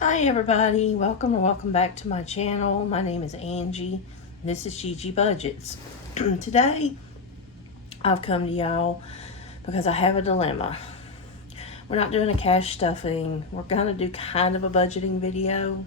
Hi everybody, welcome or welcome back to my channel. My name is Angie, and this is Gigi Budgets. Today, I've come to y'all because I have a dilemma. We're not doing a cash stuffing. We're gonna do kind of a budgeting video,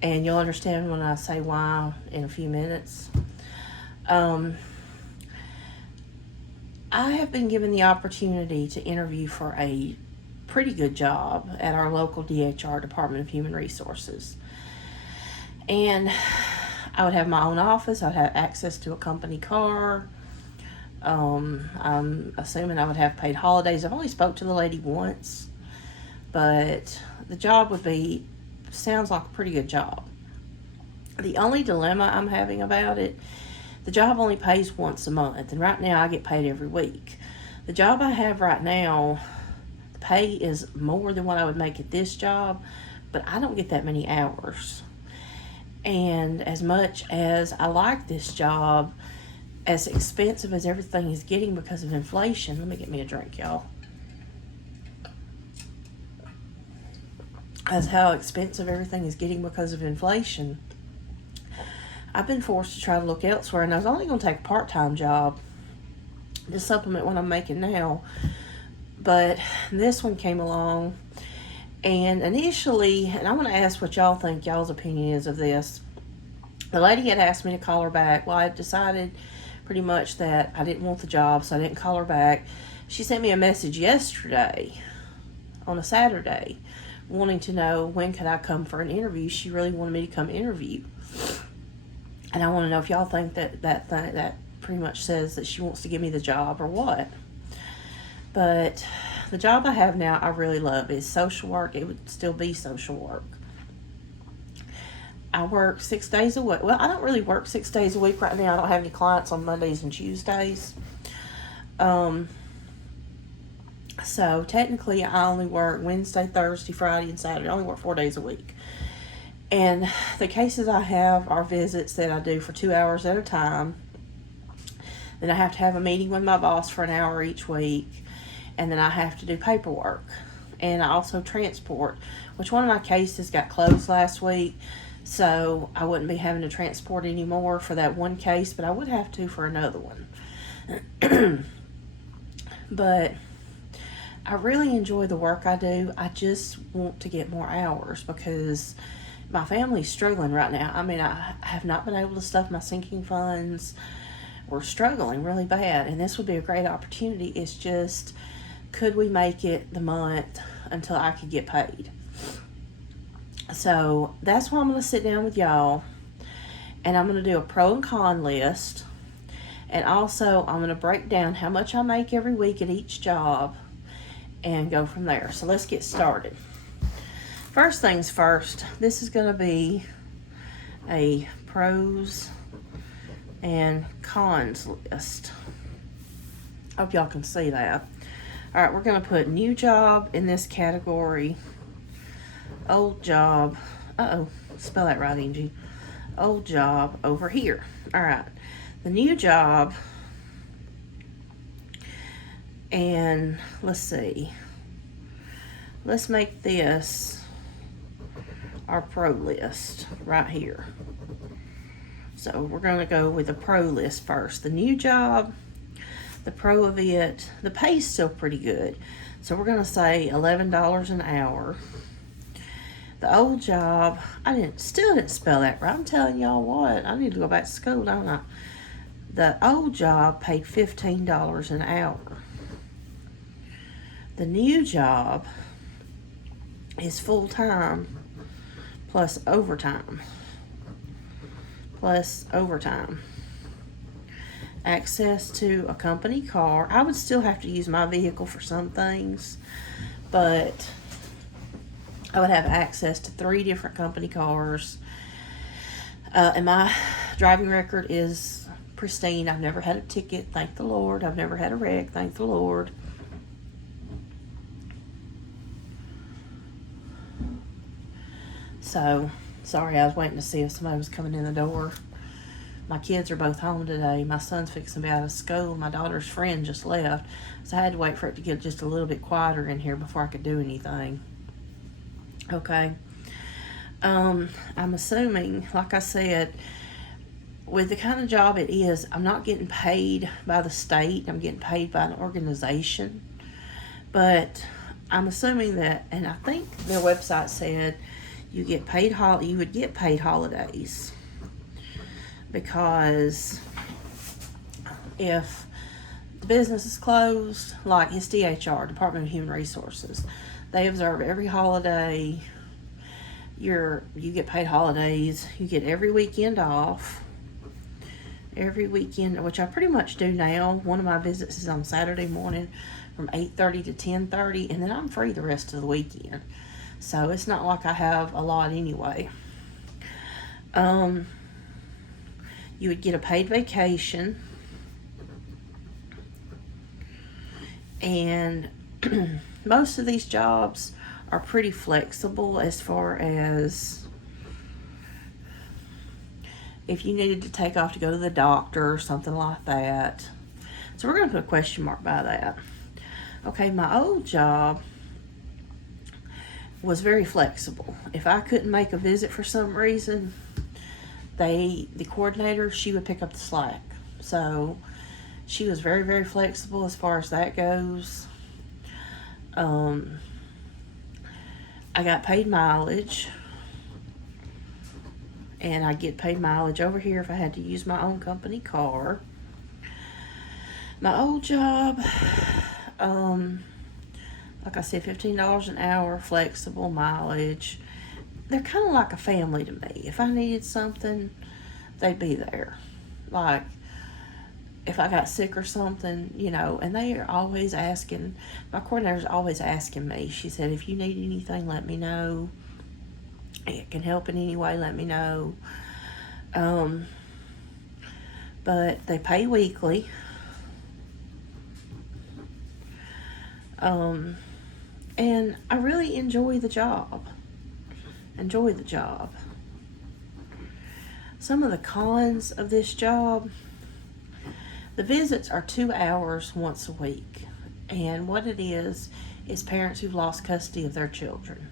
and you'll understand when I say why in a few minutes. I have been given the opportunity to interview for a pretty good job at our local DHR, Department of Human Resources. And I would have my own office. I'd have access to a company car. I'm assuming I would have paid holidays. I've only spoke to the lady once, but the job sounds like a pretty good job. The only dilemma I'm having about it, the job only pays once a month, and right now I get paid every week. The job I have right now, pay is more than what I would make at this job, but I don't get that many hours. And as much as I like this job, as expensive as everything is getting because of inflation, let me get me a drink, y'all. As how expensive everything is getting because of inflation, I've been forced to try to look elsewhere, and I was only going to take a part-time job to supplement what I'm making now. But this one came along, and initially, and I want to ask what y'all think, y'all's opinion is of this. The lady had asked me to call her back. Well, I decided pretty much that I didn't want the job, so I didn't call her back. She sent me a message yesterday, on a Saturday, wanting to know when could I come for an interview. She really wanted me to come interview. And I want to know if y'all think that pretty much says that she wants to give me the job or what. But the job I have now, I really love. It's social work. It would still be social work. I work 6 days a week. Well, I don't really work 6 days a week right now. I don't have any clients on Mondays and Tuesdays. So technically, I only work Wednesday, Thursday, Friday, and Saturday. I only work 4 days a week. And the cases I have are visits that I do for 2 hours at a time. Then I have to have a meeting with my boss for an hour each week. And then I have to do paperwork. And I also transport, which one of my cases got closed last week. So I wouldn't be having to transport anymore for that one case, but I would have to for another one. But I really enjoy the work I do. I just want to get more hours because my family's struggling right now. I mean, I have not been able to stuff my sinking funds. We're struggling really bad, and this would be a great opportunity. It's just, could we make it the month until I could get paid? So that's why I'm going to sit down with y'all, and I'm going to do a pro and con list, and also I'm going to break down how much I make every week at each job and go from there. So let's get started. First things first, this is going to be a pros and cons list. Hope y'all can see that. All right, we're going to put new job in this category. Old job. Spell that right, Angie. Old job over here. All right, the new job. And let's see. Let's make this our pro list right here. So we're going to go with the pro list first. The new job, the pro of it, the pay's still pretty good. So we're going to say $11 an hour. The old job, still didn't spell that right. I'm telling y'all what, I need to go back to school, don't I? The old job paid $15 an hour. The new job is full-time plus overtime. Access to a company car. I would still have to use my vehicle for some things, but I would have access to 3 different company cars. And my driving record is pristine. I've never had a ticket, thank the Lord. I've never had a wreck, thank the Lord. So, sorry, I was waiting to see if somebody was coming in the door. My kids are both home today. My son's fixing to be out of school. My daughter's friend just left. So I had to wait for it to get just a little bit quieter in here before I could do anything. Okay. I'm assuming, like I said, with the kind of job it is, I'm not getting paid by the state. I'm getting paid by an organization. But I'm assuming that, and I think their website said you would get paid holidays, because if the business is closed, like it's DHR, Department of Human Resources, they observe every holiday. You get paid holidays. You get every weekend off. Every weekend, which I pretty much do now. One of my visits is on Saturday morning from 8:30 to 10:30, and then I'm free the rest of the weekend. So it's not like I have a lot anyway. You would get a paid vacation, and most of these jobs are pretty flexible as far as if you needed to take off to go to the doctor or something like that. So we're going to put a question mark by that. Okay, my old job was very flexible. If I couldn't make a visit for some reason, the coordinator, she would pick up the slack. So she was very, very flexible as far as that goes. I got paid mileage, and I get paid mileage over here if I had to use my own company car. My old job, like I said, $15 an hour, flexible mileage. They're kind of like a family to me. If I needed something, they'd be there. Like, if I got sick or something, and they are always asking, my coordinator's always asking me. She said, if you need anything, let me know. It can help in any way, let me know. But they pay weekly. And I really enjoy the job. Some of the cons of this job: the visits are 2 hours once a week. And what it is parents who've lost custody of their children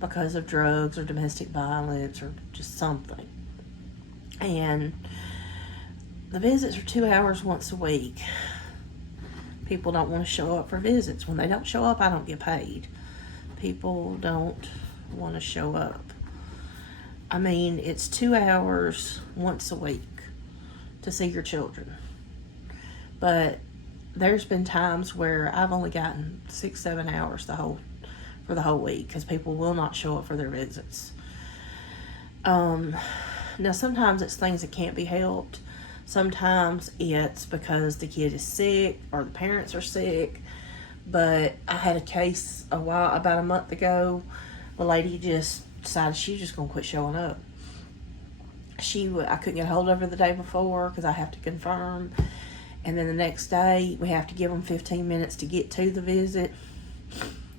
because of drugs or domestic violence or just something. And the visits are 2 hours once a week. People don't want to show up for visits. When they don't show up, I don't get paid. People don't want to show up. I mean, it's 2 hours once a week to see your children. But there's been times where I've only gotten 6-7 hours for the whole week, because people will not show up for their visits. Now sometimes it's things that can't be helped. Sometimes it's because the kid is sick or the parents are sick. But I had a case about a month ago. The lady just decided she was just going to quit showing up. I couldn't get a hold of her the day before because I have to confirm. And then the next day, we have to give them 15 minutes to get to the visit.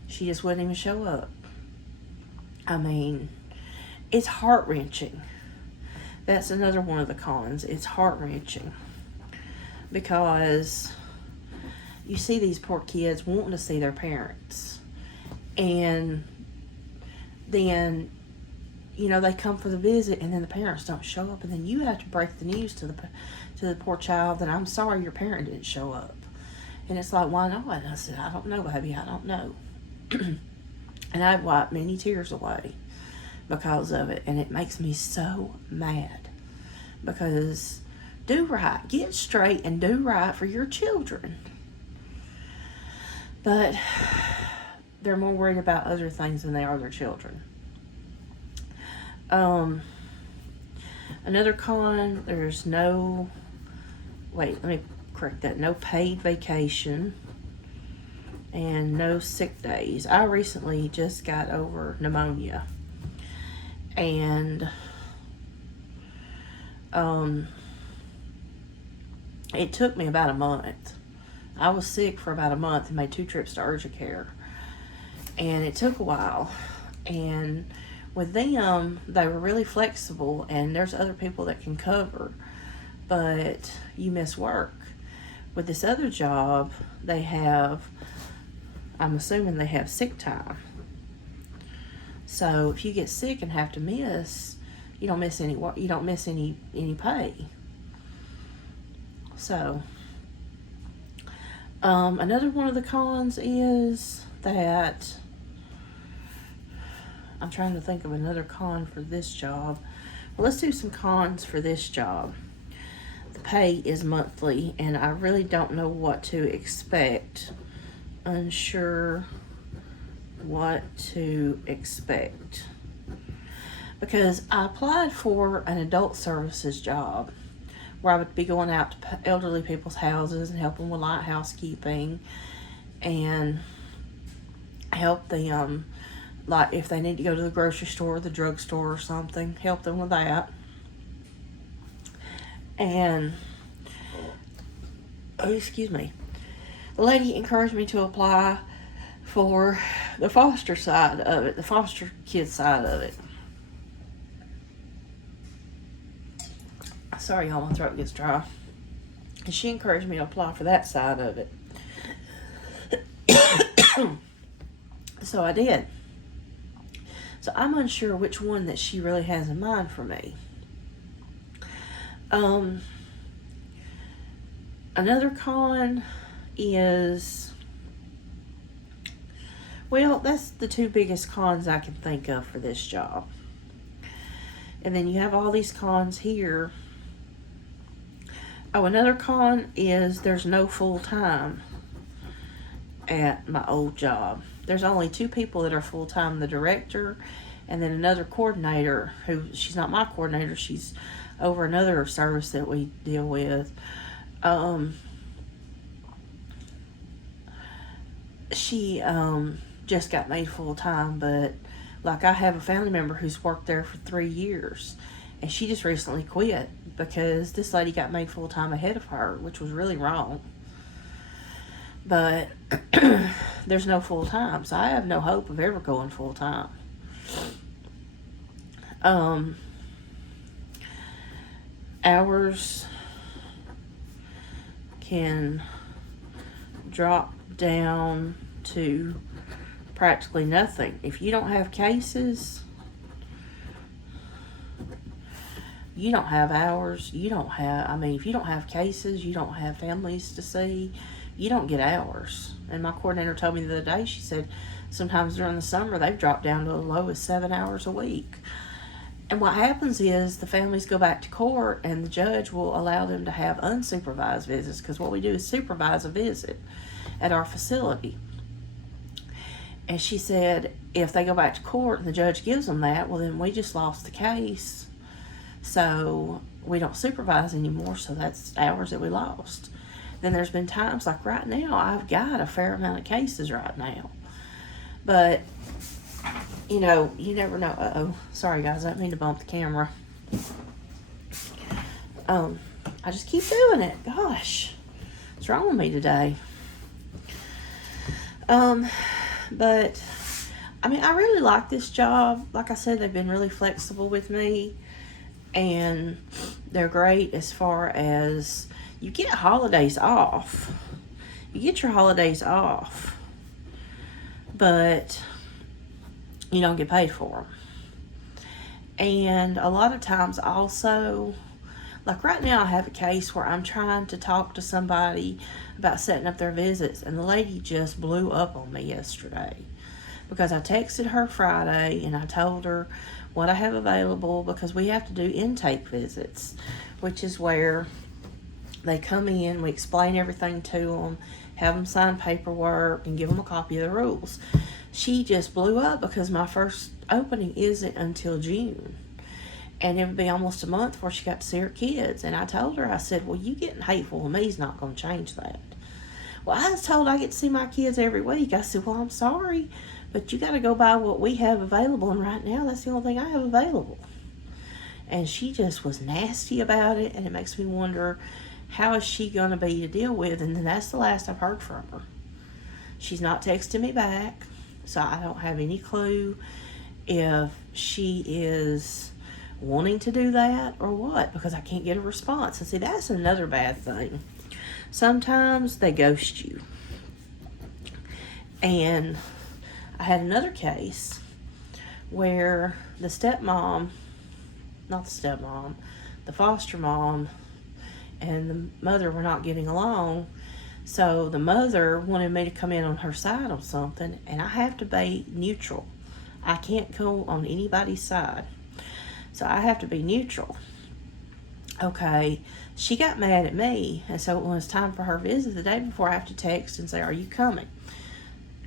She just wouldn't even show up. I mean, it's heart-wrenching. That's another one of the cons. It's heart-wrenching. Because you see these poor kids wanting to see their parents. And then, they come for the visit, and then the parents don't show up. And then you have to break the news to the poor child that, I'm sorry your parent didn't show up. And it's like, why not? And I said, I don't know, baby, I don't know. And I've wiped many tears away because of it. And it makes me so mad. Because do right, get straight and do right for your children. But they're more worried about other things than they are their children. Another con, there's no paid vacation and no sick days. I recently just got over pneumonia, and it took me about a month. I was sick for about a month and made 2 trips to urgent care, and it took a while. And with them, they were really flexible, and there's other people that can cover, but you miss work. With this other job, I'm assuming they have sick time. So if you get sick and have to miss, you don't miss any work. You don't miss any pay. So another one of the cons is that I'm trying to think of another con for this job. Well, let's do some cons for this job. The pay is monthly, and I really don't know what to expect. Unsure what to expect. Because I applied for an adult services job where I would be going out to elderly people's houses and helping with light housekeeping and help them, like if they need to go to the grocery store or the drugstore or something, help them with that. And, excuse me, the lady encouraged me to apply for the foster side of it, the foster kid side of it. Sorry, y'all, my throat gets dry. And she encouraged me to apply for that side of it. So I did. So I'm unsure which one that she really has in mind for me. Another con is, well, that's the two biggest cons I can think of for this job. And then you have all these cons here. Oh, another con is there's no full-time at my old job. There's only two people that are full-time, the director and then another coordinator who, she's not my coordinator, she's over another service that we deal with. She just got made full-time, but like I have a family member who's worked there for 3 years, and she just recently quit because this lady got made full-time ahead of her, which was really wrong. But there's no full-time, so I have no hope of ever going full-time. Hours can drop down to practically nothing. If you don't have cases, you don't have hours, if you don't have cases, you don't have families to see, you don't get hours. And my coordinator told me the other day, she said sometimes during the summer they've dropped down to as low as 7 hours a week. And what happens is the families go back to court and the judge will allow them to have unsupervised visits, because what we do is supervise a visit at our facility. And she said if they go back to court and the judge gives them that, well then we just lost the case, so we don't supervise anymore, so that's hours that we lost. Then there's been times like right now I've got a fair amount of cases right now, but you know, you never know. Uh-oh. Sorry, guys. I didn't mean to bump the camera. I just keep doing it. Gosh. What's wrong with me today? But, I mean, I really like this job. Like I said, they've been really flexible with me. And they're great as far as you get holidays off. You get your holidays off. But you don't get paid for them. And a lot of times also, like right now I have a case where I'm trying to talk to somebody about setting up their visits, and the lady just blew up on me yesterday because I texted her Friday and I told her what I have available, because we have to do intake visits, which is where they come in, we explain everything to them, have them sign paperwork, and give them a copy of the rules. She just blew up because my first opening isn't until June. And it would be almost a month before she got to see her kids. And I told her, I said, well, you getting hateful with me is not going to change that. Well, I was told I get to see my kids every week. I said, well, I'm sorry, but you got to go by what we have available. And right now, that's the only thing I have available. And she just was nasty about it. And it makes me wonder, how is she going to be to deal with? And then that's the last I've heard from her. She's not texting me back. So I don't have any clue if she is wanting to do that or what, because I can't get a response. And see, that's another bad thing. Sometimes they ghost you. And I had another case where the stepmom, not the stepmom, the foster mom and the mother were not getting along. So the mother wanted me to come in on her side on something, and I have to be neutral. I can't go on anybody's side. So I have to be neutral. Okay, she got mad at me, and so when it was time for her visit the day before, I have to text and say, "Are you coming?"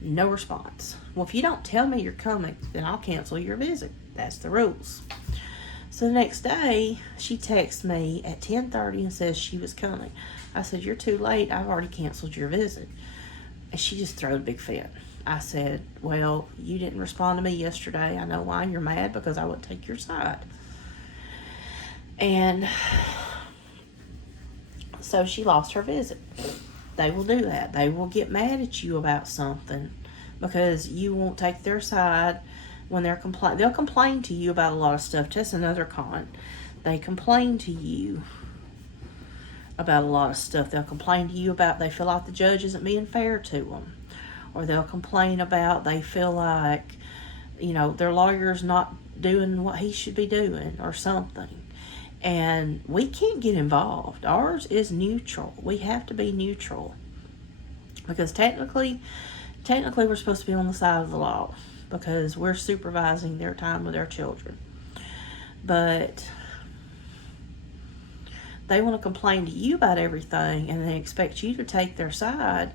No response. Well, if you don't tell me you're coming, then I'll cancel your visit. That's the rules. So the next day, she texts me at 10:30 and says she was coming. I said, "You're too late. I've already canceled your visit." And she just threw a big fit. I said, "Well, you didn't respond to me yesterday. I know why you're mad, because I wouldn't take your side." And so she lost her visit. They will do that. They will get mad at you about something because you won't take their side when they're complaining. They'll complain to you about a lot of stuff. Just another con. They complain to you about a lot of stuff. They'll complain to you about they feel like the judge isn't being fair to them. Or they'll complain about they feel like, their lawyer's not doing what he should be doing or something. And we can't get involved. Ours is neutral. We have to be neutral. Because technically we're supposed to be on the side of the law, because we're supervising their time with their children. But they want to complain to you about everything, and they expect you to take their side,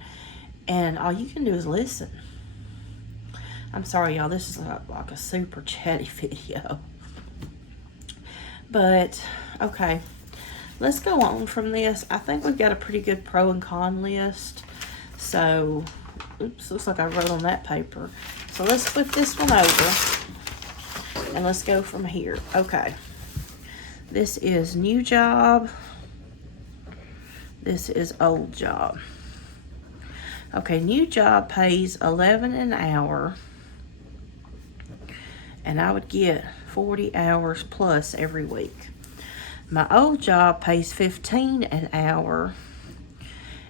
and all you can do is listen. I'm sorry, y'all. This is like a super chatty video. But, okay, let's go on from this. I think we've got a pretty good pro and con list. So, oops, looks like I wrote on that paper. So let's flip this one over, and let's go from here. Okay, this is new job. This is old job. Okay, new job pays $11 an hour, and I would get 40 hours plus every week. My old job pays $15 an hour,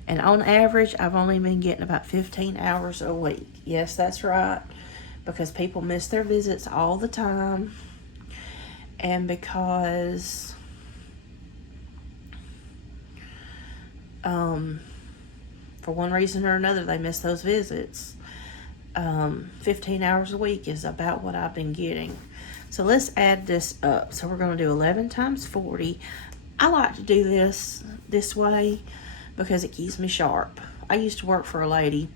and on average, I've only been getting about 15 hours a week. Yes, that's right, because people miss their visits all the time, and because for one reason or another, they miss those visits. 15 hours a week is about what I've been getting. So let's add this up. So we're going to do 11 times 40. I like to do this way because it keeps me sharp. I used to work for a lady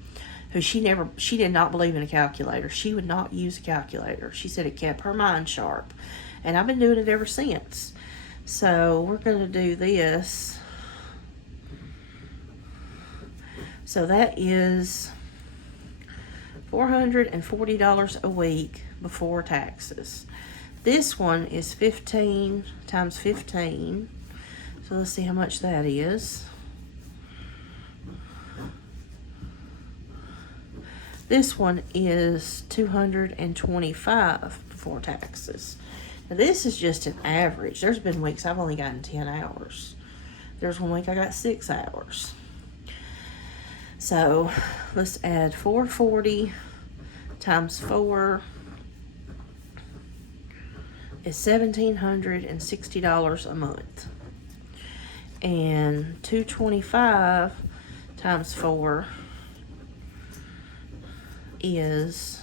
who she did not believe in a calculator. She would not use a calculator. She said it kept her mind sharp. And I've been doing it ever since. So we're going to do this. So that is $440 a week before taxes. This one is 15 times 15. So let's see how much that is. This one is $225 before taxes. Now this is just an average. There's been weeks I've only gotten 10 hours. There's one week I got 6 hours. So let's add 440 times 4 is $1,760 a month. And 225 times 4 is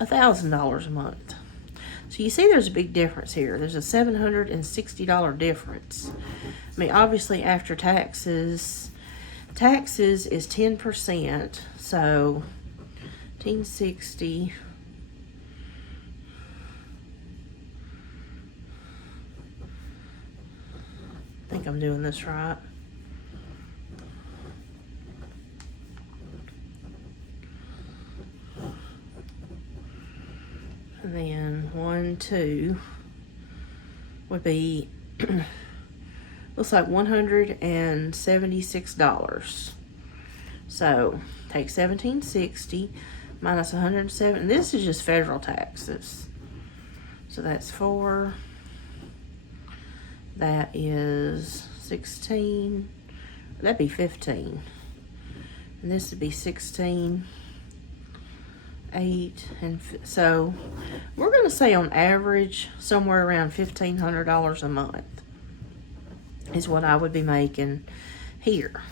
$1,000 a month. So you see there's a big difference here. There's a $760 difference. I mean, obviously after taxes is 10%. So $1,560. I think I'm doing this right. And then 1, 2 would be, looks like $176. So take $1,760 minus 107. This is just federal taxes. So that's 4. That is 16. That'd be 15. And this would be 16, 8, and so we're going to say on average somewhere around $1,500 a month is what I would be making here.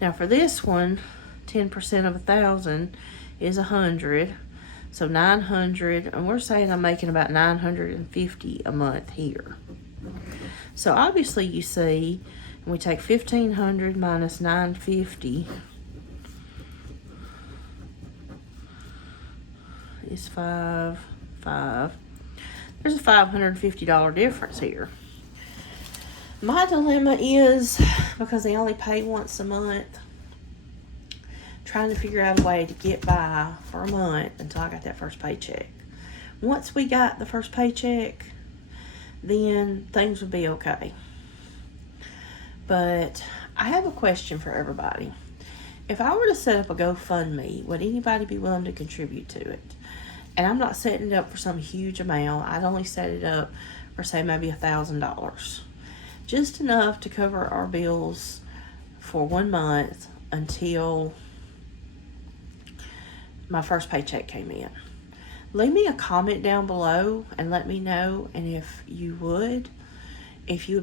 Now for this one, 10% of 1,000 is 100, so 900, and we're saying I'm making about 950 a month here. So obviously you see, we take 1,500 minus 950 is 5. There's a $550 difference here. My dilemma is, because they only pay once a month, trying to figure out a way to get by for a month until I got that first paycheck. Once we got the first paycheck, then things would be okay. But I have a question for everybody. If I were to set up a GoFundMe, would anybody be willing to contribute to it? And I'm not setting it up for some huge amount. I'd only set it up for, say, maybe $1,000. Just enough to cover our bills for 1 month until my first paycheck came in. Leave me a comment down below and let me know, and if you would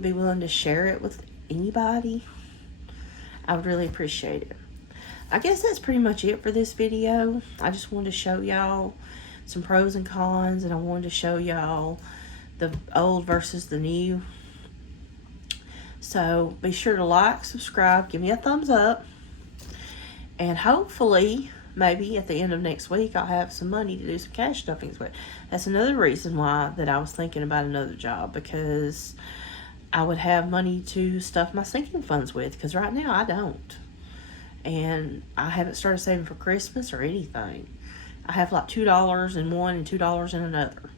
be willing to share it with anybody, I would really appreciate it. I guess that's pretty much it for this video. I just wanted to show y'all some pros and cons, and I wanted to show y'all the old versus the new. So be sure to like, subscribe, give me a thumbs up, and hopefully maybe at the end of next week I'll have some money to do some cash stuffings with. That's another reason why that I was thinking about another job, because I would have money to stuff my sinking funds with, because right now I don't. And I haven't started saving for Christmas or anything. I have like $2 in one and $2 in another.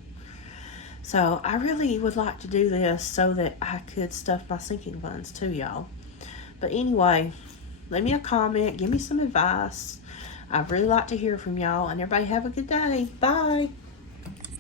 So I really would like to do this so that I could stuff my sinking funds too, y'all. But anyway, leave me a comment, give me some advice. I'd really like to hear from y'all, and everybody have a good day. Bye.